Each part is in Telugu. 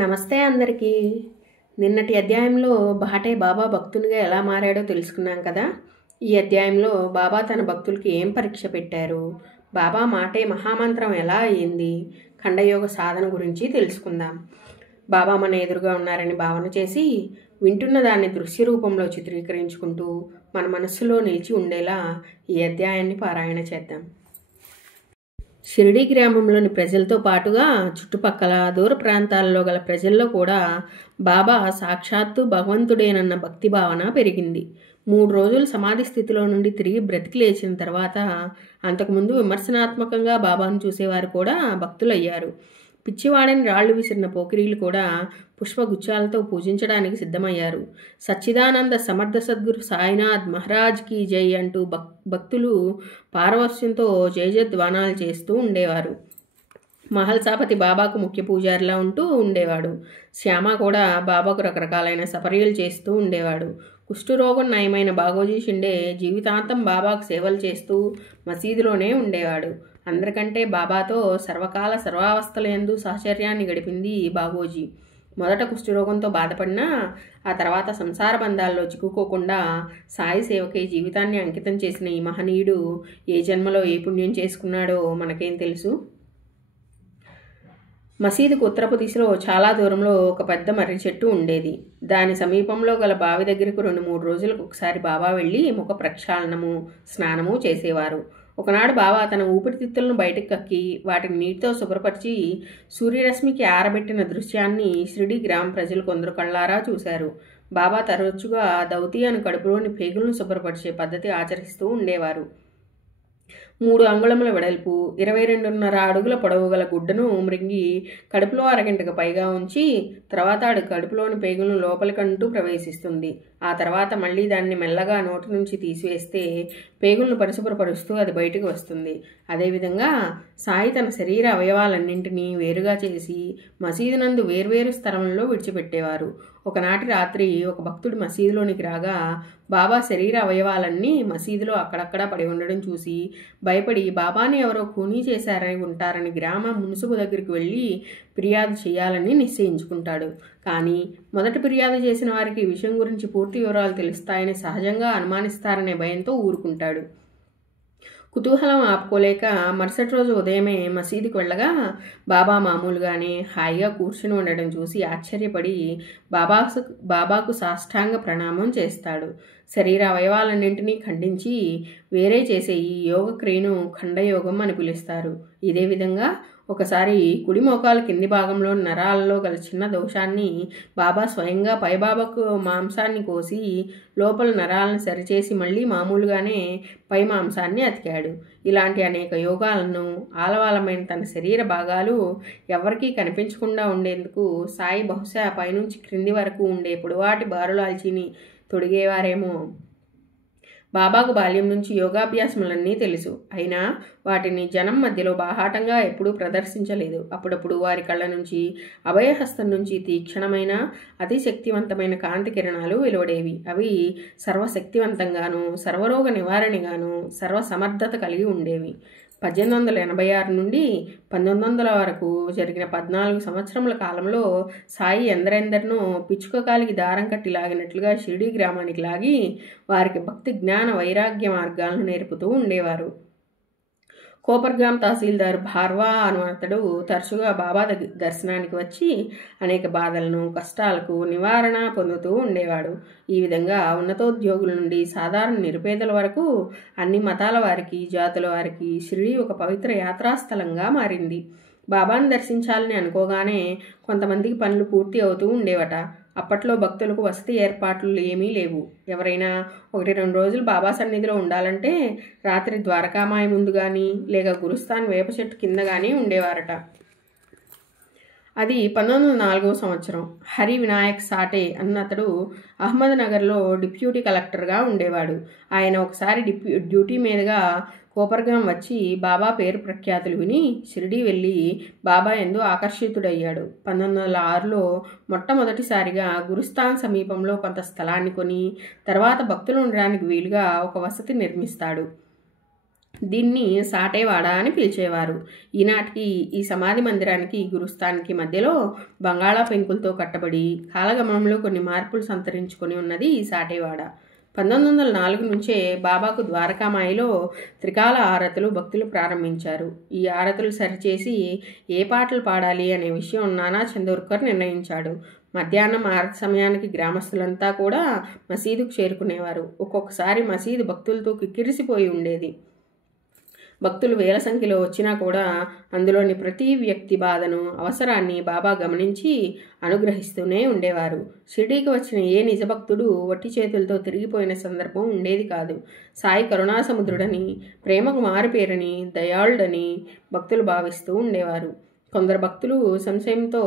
నమస్తే అందరికీ. నిన్నటి అధ్యాయంలో బహాటే బాబా భక్తునిగా ఎలా మారాడో తెలుసుకున్నాం కదా. ఈ అధ్యాయంలో బాబా తన భక్తులకి ఏం పరీక్ష పెట్టారు, బాబా మాటే మహామంత్రం ఎలా అయ్యింది, ఖండయోగ సాధన గురించి తెలుసుకుందాం. బాబా మన ఎదురుగా ఉన్నారని భావన చేసి వింటున్న దాన్ని దృశ్య రూపంలో చిత్రీకరించుకుంటూ మన మనస్సులో నిలిచి ఉండేలా ఈ అధ్యాయాన్ని పారాయణ చేద్దాం. షిరిడీ గ్రామంలోని ప్రజలతో పాటుగా చుట్టుపక్కల దూర ప్రాంతాల్లో గల ప్రజల్లో కూడా బాబా సాక్షాత్తు భగవంతుడేనన్న భక్తి భావన పెరిగింది. 3 రోజులు సమాధి స్థితిలో నుండి తిరిగి బ్రతికి లేచిన తర్వాత అంతకుముందు విమర్శనాత్మకంగా బాబాను చూసేవారు కూడా భక్తులయ్యారు. పిచ్చివాడని రాళ్లు విసిరిన పోకిరీలు కూడా పుష్పగుచ్చాలతో పూజించడానికి సిద్ధమయ్యారు. సచ్చిదానంద సమర్థ సద్గురు సాయినాథ్ మహారాజ్కి జై అంటూ భక్తులు పారవస్యంతో జయజద్వానాలు చేస్తూ ఉండేవారు. మహల్సాపతి బాబాకు ముఖ్య పూజారిలా ఉంటూ ఉండేవాడు. శ్యామ కూడా బాబాకు రకరకాలైన సపర్యలు చేస్తూ ఉండేవాడు. కుష్ఠరోగం నయమైన బాగోజీ షిండే జీవితాంతం బాబాకు సేవలు చేస్తూ మసీదులోనే ఉండేవాడు. అందరికంటే బాబాతో సర్వకాల సర్వావస్థలయందు సహచర్యాన్ని గడిపింది బాగోజీ. మొదట కుష్ఠరోగంతో బాధపడినా ఆ తర్వాత సంసార బంధాల్లో చిక్కుకోకుండా సాయి సేవకే జీవితాన్ని అంకితం చేసిన ఈ మహనీయుడు ఏ జన్మలో ఏ పుణ్యం చేసుకున్నాడో మనకేం తెలుసు. మసీదుకు ఉత్తరపు దిశలో చాలా దూరంలో ఒక పెద్ద మర్రి చెట్టు ఉండేది. దాని సమీపంలో గల బావి దగ్గరకు 2-3 రోజులకు ఒకసారి బాబా వెళ్ళి ముఖ ప్రక్షాళనము, స్నానము చేసేవారు. ఒకనాడు బాబా తన ఊపిరితిత్తులను బయటకు కక్కి వాటిని నీటితో శుభ్రపరిచి సూర్యరశ్మికి ఆరబెట్టిన దృశ్యాన్ని షిరిడీ గ్రామ ప్రజలు కొందరు కళ్ళారా చూశారు. బాబా తరచుగా దౌతి అని కడుపులోని పేగులను శుభ్రపరిచే పద్ధతి ఆచరిస్తూ ఉండేవారు. 3 అంగుళముల వెడల్పు 22.5 అడుగుల పొడవు గల గుడ్డను మృంగి కడుపులో అరగంటకు పైగా ఉంచి తర్వాత కడుపులోని పేగులను లోపలికంటూ ప్రవేశిస్తుంది. ఆ తర్వాత మళ్ళీ దాన్ని మెల్లగా నోటి నుంచి తీసివేస్తే పేగులను పరిశుభ్రపరుస్తూ అది బయటకు వస్తుంది. అదేవిధంగా సాయి తన శరీర అవయవాలన్నింటినీ వేరుగా చేసి మసీదు నందు వేర్వేరు స్థలంలో విడిచిపెట్టేవారు. ఒకనాటి రాత్రి ఒక భక్తుడు మసీదులోనికి రాగా బాబా శరీర అవయవాలన్నీ మసీదులో అక్కడక్కడా పడి ఉండడం చూసి భయపడి బాబాని ఎవరో ఖూనీ చేశారని ఉంటారని గ్రామ మున్సిపు దగ్గరికి వెళ్ళి ఫిర్యాదు చేయాలని నిశ్చయించుకుంటాడు. కానీ మొదటి ఫిర్యాదు చేసిన వారికి ఈ విషయం గురించి పూర్తి వివరాలు తెలుస్తాయని సహజంగా అనుమానిస్తారనే భయంతో ఊరుకుంటాడు. కుతూహలం ఆపుకోలేక మరుసటి రోజు ఉదయమే మసీదుకు వెళ్ళగా బాబా మామూలుగానే హాయిగా కూర్చుని ఉండడం చూసి ఆశ్చర్యపడి బాబాకు సాష్టాంగ ప్రణామం చేస్తాడు. శరీర అవయవాలన్నింటినీ ఖండించి వేరే చేసే ఈ యోగ క్రియను ఖండయోగం అని పిలుస్తారు. ఇదే విధంగా ఒకసారి కుడి మోకాలు కింది భాగంలో నరాలలో గల చిన్న దోషాన్ని బాబా స్వయంగా పైబాబాకు మాంసాన్ని కోసి లోపల నరాలను సరిచేసి మళ్ళీ మామూలుగానే పై మాంసాన్ని అతికాడు. ఇలాంటి అనేక యోగాలను ఆలవాలమైన తన శరీర భాగాలు ఎవరికీ కనిపించకుండా ఉండేందుకు సాయి బహుశా పైనుంచి క్రింది వరకు ఉండే పొడవాటి బారులాల్చిని తొడిగేవారేమో. బాబాకు బాల్యం నుంచి యోగాభ్యాసములన్నీ తెలుసు. అయినా వాటిని జనం మధ్యలో బాహాటంగా ఎప్పుడూ ప్రదర్శించలేదు. అప్పుడప్పుడు వారి కళ్ళ నుంచి అభయహస్తం నుంచి తీక్షణమైన అతి శక్తివంతమైన కాంతి కిరణాలు వెలువడేవి. అవి సర్వశక్తివంతంగాను సర్వరోగ నివారణగాను సర్వసమర్థత కలిగి ఉండేవి. 1886 నుండి 1900 వరకు జరిగిన 14 సంవత్సరముల కాలంలో సాయి ఎందరెందరినో పిచ్చుక కాలికి దారం కట్టి లాగినట్లుగా షిరిడీ గ్రామానికి లాగి వారికి భక్తి జ్ఞాన వైరాగ్య మార్గాలను నేర్పుతూ ఉండేవారు. కోపర్గాం తహసీల్దార్ భార్వా అను అతడు తరచుగా బాబా దర్శనానికి వచ్చి అనేక బాధలను కష్టాలకు నివారణ పొందుతూ ఉండేవాడు. ఈ విధంగా ఉన్నతోద్యోగుల నుండి సాధారణ నిరుపేదల వరకు అన్ని మతాల వారికి జాతుల వారికి షిరిడీ ఒక పవిత్ర యాత్రాస్థలంగా మారింది. బాబాను దర్శించాలని అనుకోగానే కొంతమందికి పనులు పూర్తి అవుతూ ఉండేవట. అప్పట్లో భక్తులకు వసతి ఏర్పాట్లు ఏమీ లేవు. ఎవరైనా 1-2 రోజులు బాబా సన్నిధిలో ఉండాలంటే రాత్రి ద్వారకామాయి ముందు కానీ లేక గురుస్థాన్ వేప చెట్టు కింద కానీ ఉండేవారట. అది 1904వ సంవత్సరం. హరి వినాయక్ సాటే అన్నతడు అహ్మద్నగర్లో డిప్యూటీ కలెక్టర్గా ఉండేవాడు. ఆయన ఒకసారి డ్యూటీ మీదుగా కోపర్గాం వచ్చి బాబా పేరు ప్రఖ్యాతులు విని షిరిడీ వెళ్ళి బాబా యందు ఆకర్షితుడయ్యాడు. 1906లో మొట్టమొదటిసారిగా గురుస్థాన్ సమీపంలో కొంత స్థలాన్ని కొని తర్వాత భక్తులు ఉండడానికి వీలుగా ఒక వసతి నిర్మిస్తాడు. దీన్ని సాటేవాడ అని పిలిచేవారు. ఈనాటికి ఈ సమాధి మందిరానికి గురుస్థానికి మధ్యలో బంగాళా పెంకులతో కట్టబడి కాలగమనంలో కొన్ని మార్పులు సంతరించుకొని ఉన్నది ఈ సాటేవాడ. 1904 నుంచే బాబాకు ద్వారకామాయిలో త్రికాల ఆరతులు భక్తులు ప్రారంభించారు. ఈ ఆరతులు సరిచేసి ఏ పాటలు పాడాలి అనే విషయం నానా చందోర్కర్ నిర్ణయించాడు. మధ్యాహ్నం ఆరతి సమయానికి గ్రామస్తులంతా కూడా మసీదుకు చేరుకునేవారు. ఒక్కొక్కసారి మసీదు భక్తులతో కిక్కిరిసిపోయి ఉండేది. భక్తులు వేల సంఖ్యలో వచ్చినా కూడా అందులోని ప్రతి వ్యక్తి బాధను, అవసరాన్ని బాబా గమనించి అనుగ్రహిస్తూనే ఉండేవారు. షిర్డీకి వచ్చిన ఏ నిజభక్తుడు వట్టి చేతులతో తిరిగిపోయిన సందర్భం ఉండేది కాదు. సాయి కరుణాసముద్రుడని, ప్రేమకు మారుపేరని, దయాళుడని భక్తులు భావిస్తూ ఉండేవారు. కొందరు భక్తులు సంశయంతో,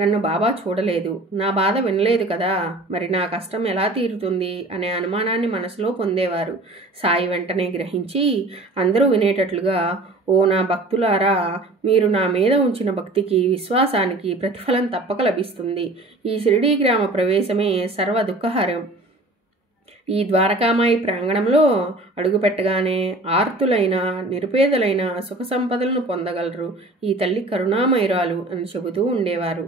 నన్ను బాబా చూడలేదు, నా బాధ వినలేదు కదా, మరి నా కష్టం ఎలా తీరుతుంది అనే అనుమానాన్ని మనసులో పొందేవారు. సాయి వెంటనే గ్రహించి అందరూ వినేటట్లుగా, ఓ నా భక్తులారా, మీరు నా మీద ఉంచిన భక్తికి, విశ్వాసానికి ప్రతిఫలం తప్పక లభిస్తుంది. ఈ షిరిడీ గ్రామ ప్రవేశమే సర్వ దుఃఖహరం. ఈ ద్వారకామాయి ప్రాంగణంలో అడుగుపెట్టగానే ఆర్తులైన, నిరుపేదలైన సుఖ సంపదలను పొందగలరు. ఈ తల్లి కరుణామయురాలు అని చెబుతూ ఉండేవారు.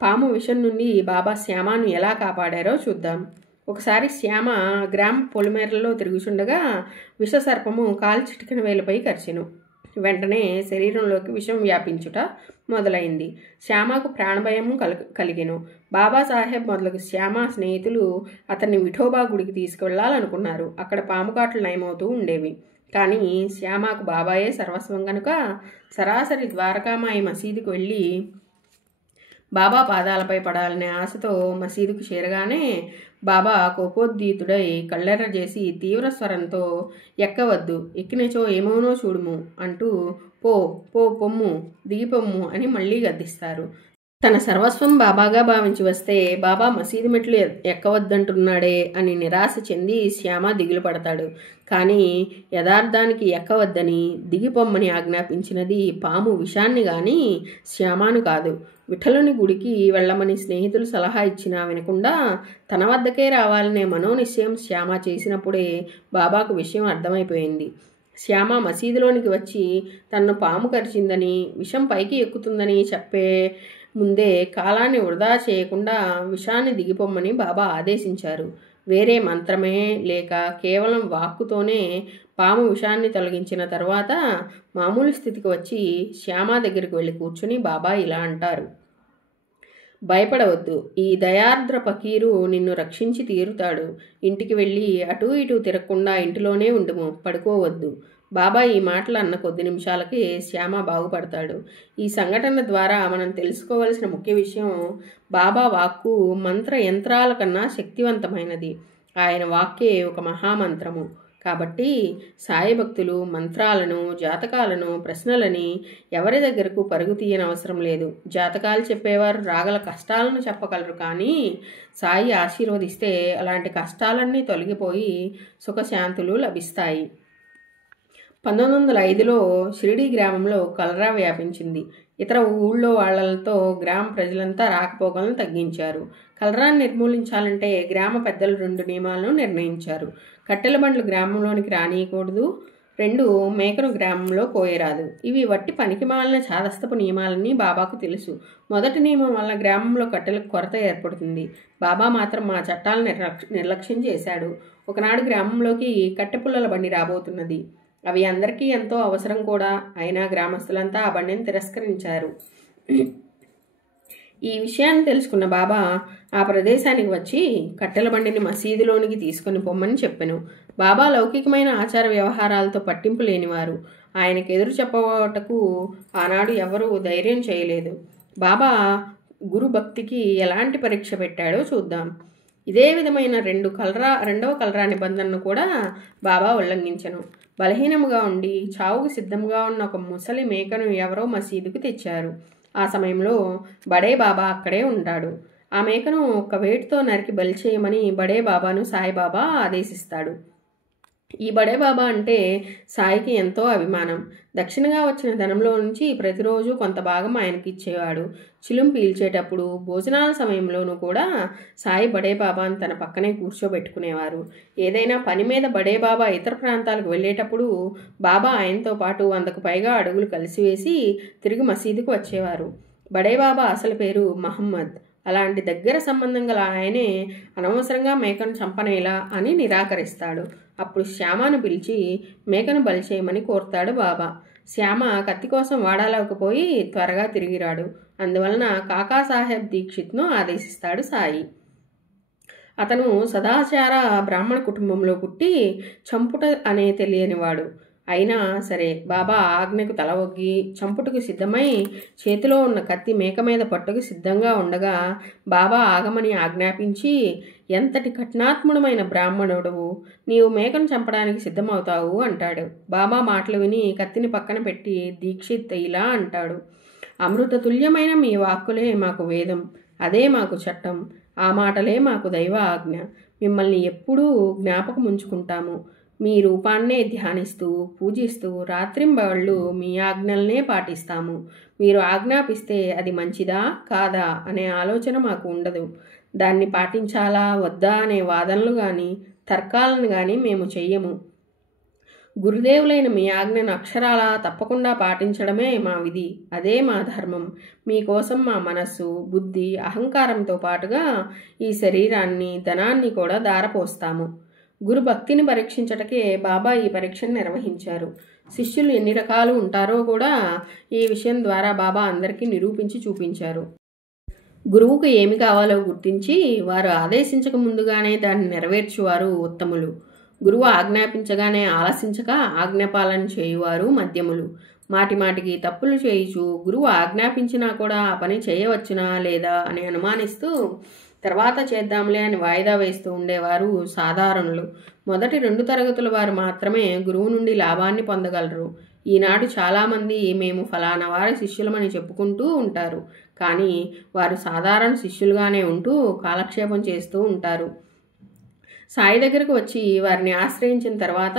పాము విషం నుండి బాబా శ్యామను ఎలా కాపాడారో చూద్దాం. ఒకసారి శ్యామ గ్రామ పొలిమేరల్లో తిరుగుచుండగా విషసర్పము కాలు చిటికిన వేలుపై కరిచెను. వెంటనే శరీరంలోకి విషం వ్యాపించుట మొదలైంది. శ్యామకు ప్రాణభయము కలిగెను. బాబాసాహెబ్ మొదలగు శ్యామ స్నేహితులు అతన్ని విఠోబా గుడికి తీసుకువెళ్లాలనుకున్నారు. అక్కడ పాముకాట్లు నయమవుతూ ఉండేవి. కానీ శ్యామకు బాబాయే సర్వస్వం కనుక సరాసరి ద్వారకామాయి మసీదుకు వెళ్ళి బాబా పాదాలపై పడాలనే ఆశతో మసీదుకు చేరగానే బాబా కోపోద్దీతుడై కళ్ళెర్ర చేసి తీవ్ర స్వరంతో, ఎక్కవద్దు, ఎక్కినచో ఏమోనో చూడుము అంటూ పో పో పొమ్ము, దిగిపొమ్ము అని మళ్ళీ గద్దిస్తారు. తన సర్వస్వం బాబాగా భావించి వస్తే బాబా మసీదు మెట్లు ఎక్కవద్దంటున్నాడే అని నిరాశ చెంది శ్యామ దిగులు పడతాడు. కానీ యథార్థానికి ఎక్కవద్దని, దిగిపొమ్మని ఆజ్ఞాపించినది పాము విషాన్ని గాని శ్యామను కాదు. విఠలుని గుడికి వెళ్ళమని స్నేహితులు సలహా ఇచ్చినా వినకుండా తన వద్దకే రావాలనే మనోనిశ్చయం శ్యామ చేసినప్పుడే బాబాకు విషయం అర్థమైపోయింది. శ్యామ మసీదులోనికి వచ్చి తనను పాము కరిచిందని, విషం పైకి ఎక్కుతుందని చెప్పే ముందే కాలాన్ని వృధా చేయకుండా విషాన్ని దిగిపోమ్మని బాబా ఆదేశించారు. వేరే మంత్రమే లేక కేవలం వాక్కుతోనే పాము విషాన్ని తొలగించిన తర్వాత మామూలు స్థితికి వచ్చి శ్యామ దగ్గరికి వెళ్ళి కూర్చుని బాబా ఇలా అంటారు, భయపడవద్దు, ఈ దయార్ద్ర ఫకీరు నిన్ను రక్షించి తీరుతాడు. ఇంటికి వెళ్ళి అటూ ఇటూ తిరగకుండా ఇంటిలోనే ఉండుము, పడుకోవద్దు. బాబా ఈ మాటలు అన్న కొద్ది నిమిషాలకి శ్యామ బాగుపడతాడు. ఈ సంఘటన ద్వారా మనం తెలుసుకోవలసిన ముఖ్య విషయం, బాబా వాక్కు మంత్ర యంత్రాల కన్నా శక్తివంతమైనది. ఆయన వాక్కే ఒక మహామంత్రము. కాబట్టి సాయి భక్తులు మంత్రాలను, జాతకాలను, ప్రశ్నలని ఎవరి దగ్గరకు పరుగు తీయనవసరం లేదు. జాతకాలు చెప్పేవారు రాగల కష్టాలను చెప్పగలరు, కానీ సాయి ఆశీర్వదిస్తే అలాంటి కష్టాలన్నీ తొలగిపోయి సుఖశాంతులు లభిస్తాయి. 1905లో షిరిడీ గ్రామంలో కలరా వ్యాపించింది. ఇతర ఊళ్ళో వాళ్లతో గ్రామ ప్రజలంతా రాకపోకలను తగ్గించారు. కలరాన్ని నిర్మూలించాలంటే గ్రామ పెద్దలు 2 నియమాలను నిర్ణయించారు. కట్టెల బండ్లు గ్రామంలోనికి రానియకూడదు, 2 మేకను గ్రామంలో కోయరాదు. ఇవి వట్టి పనికిమాలిన చాదస్తపు నియమాలని బాబాకు తెలుసు. మొదటి నియమం వల్ల గ్రామంలో కట్టెలకు కొరత ఏర్పడుతుంది. బాబా మాత్రం మా చట్టాలను నిర్లక్ష్యం చేశాడు. ఒకనాడు గ్రామంలోకి కట్టెపుల్లల బండి రాబోతున్నది. అవి అందరికీ ఎంతో అవసరం కూడా. అయినా గ్రామస్తులంతా ఆ బండిని తిరస్కరించారు. ఈ విషయాన్ని తెలుసుకున్న బాబా ఆ ప్రదేశానికి వచ్చి కట్టెల బండిని మసీదులోనికి తీసుకుని పొమ్మని చెప్పెను. బాబా లౌకికమైన ఆచార వ్యవహారాలతో పట్టింపు లేనివారు. ఆయనకు ఎదురు చెప్పటకు ఆనాడు ఎవరూ ధైర్యం చేయలేదు. బాబా గురు భక్తికి ఎలాంటి పరీక్ష పెట్టాడో చూద్దాం. ఇదే విధమైన రెండవ కలరా నిబంధనను కూడా బాబా ఉల్లంఘించను. బలహీనముగా ఉండి చావుకు సిద్ధంగా ఉన్న ఒక ముసలి మేకను ఎవరో మసీదుకు తెచ్చారు. ఆ సమయంలో బడే బాబా అక్కడే ఉంటాడు. ఆ మేకను ఒక వేటుతో నరికి బలి చేయమని బడే బాబాను సాయిబాబా ఆదేశిస్తాడు. ఈ బడే బాబా అంటే సాయికి ఎంతో అభిమానం. దక్షిణగా వచ్చిన ధనంలో నుంచి ప్రతిరోజు కొంత భాగం ఆయనకి ఇచ్చేవాడు. చిలుం పీల్చేటప్పుడు, భోజనాల సమయంలోనూ కూడా సాయి బడే బాబాను తన పక్కనే కూర్చోబెట్టుకునేవారు. ఏదైనా పని మీద బడే బాబా ఇతర ప్రాంతాలకు వెళ్ళేటప్పుడు బాబా ఆయనతో పాటు 100కు పైగా అడుగులు కలిసివేసి తిరిగి మసీదుకు వచ్చేవారు. బడే బాబా అసలు పేరు మహమ్మద్. అలాంటి దగ్గర సంబంధం గల ఆయనే అనవసరంగా మేకను చంపనేలా అని నిరాకరిస్తాడు. అప్పుడు శ్యామను పిలిచి మేకను బలి చేయమని కోరుతాడు బాబా. శ్యామ కత్తి కోసం వాడాలోకి పోయి త్వరగా తిరిగిరాడు. అందువలన కాకాసాహెబ్ దీక్షిత్ను ఆదేశిస్తాడు సాయి. అతను సదాచార బ్రాహ్మణ కుటుంబంలో పుట్టి చంపుట అనే తెలియనివాడు. అయినా సరే బాబా ఆజ్ఞకు తల ఒగ్గి చంపుటకు సిద్ధమై చేతిలో ఉన్న కత్తి మేక మీద పట్టుకు సిద్ధంగా ఉండగా బాబా ఆగమని ఆజ్ఞాపించి, ఎంతటి కఠినాత్ముడమైన బ్రాహ్మణుడవు, నీవు మేకను చంపడానికి సిద్ధమవుతావు అంటాడు. బాబా మాటలు విని కత్తిని పక్కన పెట్టి దీక్షిత్ ఇలా అంటాడు, అమృతతుల్యమైన మీ వాక్కులే మాకు వేదం, అదే మాకు చట్టం, ఆ మాటలే మాకు దైవ ఆజ్ఞ. మిమ్మల్ని ఎప్పుడూ జ్ఞాపకం ఉంచుకుంటాము. మీ రూపాన్నే ధ్యానిస్తూ పూజిస్తూ రాత్రింబవళ్ళు మీ ఆజ్ఞలనే పాటిస్తాము. మీరు ఆజ్ఞాపిస్తే అది మంచిదా కాదా అనే ఆలోచన మాకు ఉండదు. దాన్ని పాటించాలా వద్దా అనే వాదనలు కానీ తర్కాలను కానీ మేము చెయ్యము. గురుదేవులైన మీ ఆజ్ఞను అక్షరాలా తప్పకుండా పాటించడమే మా విధి, అదే మా ధర్మం. మీకోసం మా మనస్సు, బుద్ధి, అహంకారంతో పాటుగా ఈ శరీరాన్ని, ధనాన్ని కూడా ధారపోస్తాము. గురు భక్తిని పరీక్షించటకే బాబా ఈ పరీక్షను నిర్వహించారు. శిష్యులు ఎన్ని రకాలు ఉంటారో కూడా ఈ విషయం ద్వారా బాబా అందరికీ నిరూపించి చూపించారు. గురువుకు ఏమి కావాలో గుర్తించి వారు ఆదేశించక ముందుగానే దాన్ని నెరవేర్చువారు ఉత్తములు. గురువు ఆజ్ఞాపించగానే ఆలసించక ఆజ్ఞాపాలన చేయువారు మధ్యములు. మాటిమాటికి తప్పులు చేయుచు గురువు ఆజ్ఞాపించినా కూడా ఆ పని చేయవచ్చునా లేదా అని అనుమానిస్తూ తర్వాత చేద్దాంలే అని వాయిదా వేస్తూ ఉండేవారు సాధారణులు. మొదటి 2 తరగతుల వారు మాత్రమే గురువు నుండి లాభాన్ని పొందగలరు. ఈనాడు చాలామంది మేము ఫలానా వారి శిష్యులమని చెప్పుకుంటూ ఉంటారు. కానీ వారు సాధారణ శిష్యులుగానే ఉంటూ కాలక్షేపం చేస్తూ ఉంటారు. సాయి దగ్గరకు వచ్చి వారిని ఆశ్రయించిన తర్వాత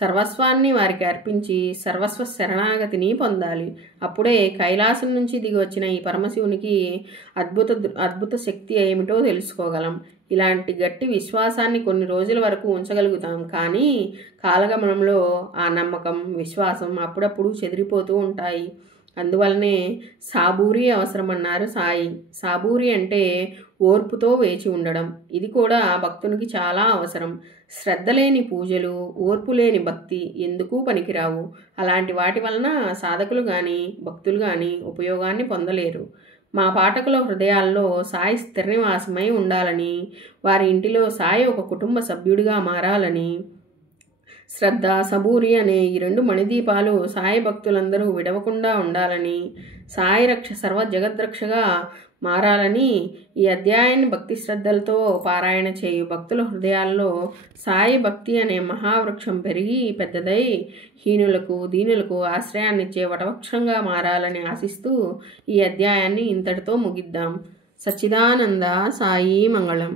సర్వస్వాన్ని వారికి అర్పించి సర్వస్వ శరణాగతిని పొందాలి. అప్పుడే కైలాసం నుంచి దిగి వచ్చిన ఈ పరమశివునికి అద్భుత శక్తి ఏమిటో తెలుసుకోగలం. ఇలాంటి గట్టి విశ్వాసాన్ని కొన్ని రోజుల వరకు ఉంచగలుగుతాం. కానీ కాలగమనంలో ఆ నమ్మకం, విశ్వాసం అప్పుడప్పుడు చెదిరిపోతూ ఉంటాయి. అందువల్లనే సాబూరి అవసరమన్నారు సాయి. సాబూరి అంటే ఓర్పుతో వేచి ఉండడం. ఇది కూడా భక్తునికి చాలా అవసరం. శ్రద్ధ లేని పూజలు, ఓర్పు లేని భక్తి ఎందుకు పనికిరావు. అలాంటి వాటి వలన సాధకులు కానీ భక్తులు కానీ ఉపయోగాన్ని పొందలేరు. మా పాఠకుల హృదయాల్లో సాయి స్థిర నివాసమై ఉండాలని, వారి ఇంటిలో సాయి ఒక కుటుంబ సభ్యుడిగా మారాలని, శ్రద్ధ, సబూరి అనే ఈ 2 మణిదీపాలు సాయి భక్తులందరూ విడవకుండా ఉండాలని, సాయి రక్ష సర్వ జగద్రక్షగా మారాలని ఈ అధ్యాయాన్ని భక్తి శ్రద్ధలతో పారాయణ చేయు భక్తుల హృదయాల్లో సాయి భక్తి అనే మహావృక్షం పెరిగి పెద్దదై హీనులకు, దీనులకు ఆశ్రయాన్నిచ్చే వటవృక్షంగా మారాలని ఆశిస్తూ ఈ అధ్యాయాన్ని ఇంతటితో ముగిద్దాం. సచ్చిదానంద సాయి మంగళం.